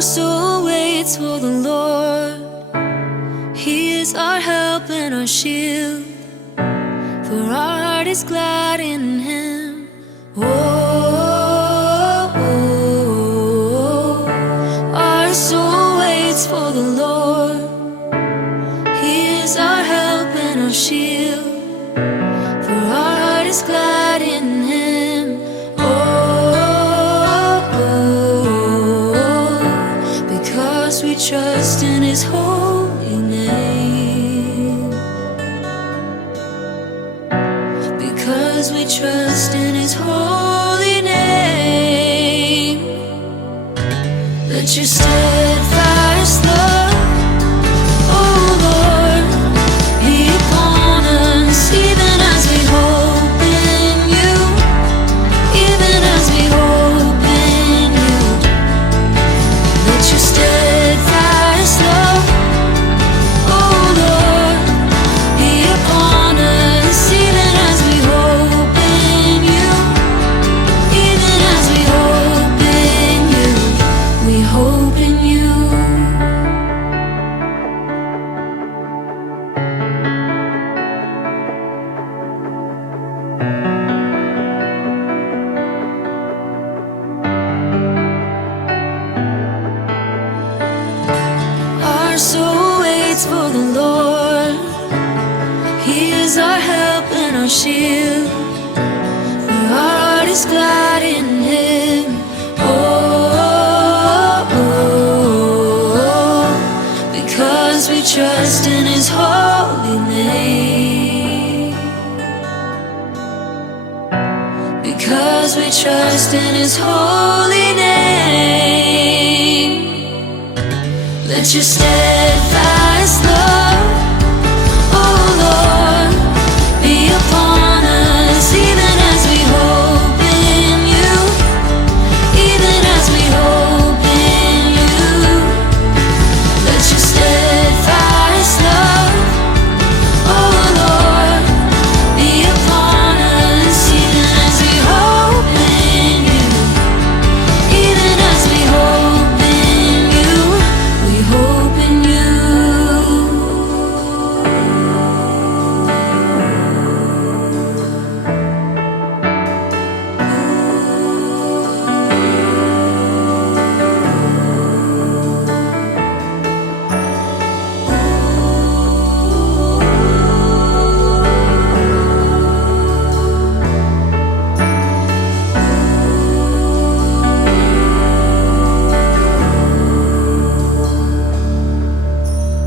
Our soul waits for the Lord. He is our help and our shield, for our heart is glad in Him. Oh, our soul waits for the Lord. He is our help and our shield, for our heart is glad in Him. Because we trust in His holy name. Because we trust in His holy name. Let your steadfast love, oh Lord, be upon us, even as we hope in You, even as we hope in You. Let your steadfast love, oh Lord, be upon us, even as we hope in You, even as we hope in You. We hope in You. Our soul waits for the Lord. He is our help and our shield, for our heart is glad in Him. Because we trust in His holy name. Because we trust in His holy name. Let your steadfast love, oh Lord, be upon us, even as we hope in You, even as we hope in You. Let your steadfast love, oh Lord, be upon us, even as we hope in You, even as we hope in You. We hope in You.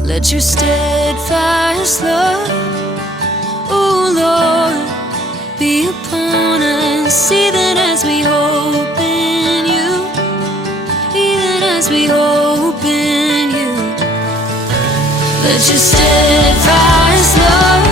Let your steadfast love, oh Lord, be upon us, even as we hope in You, even as we hope in You. Let your steadfast love,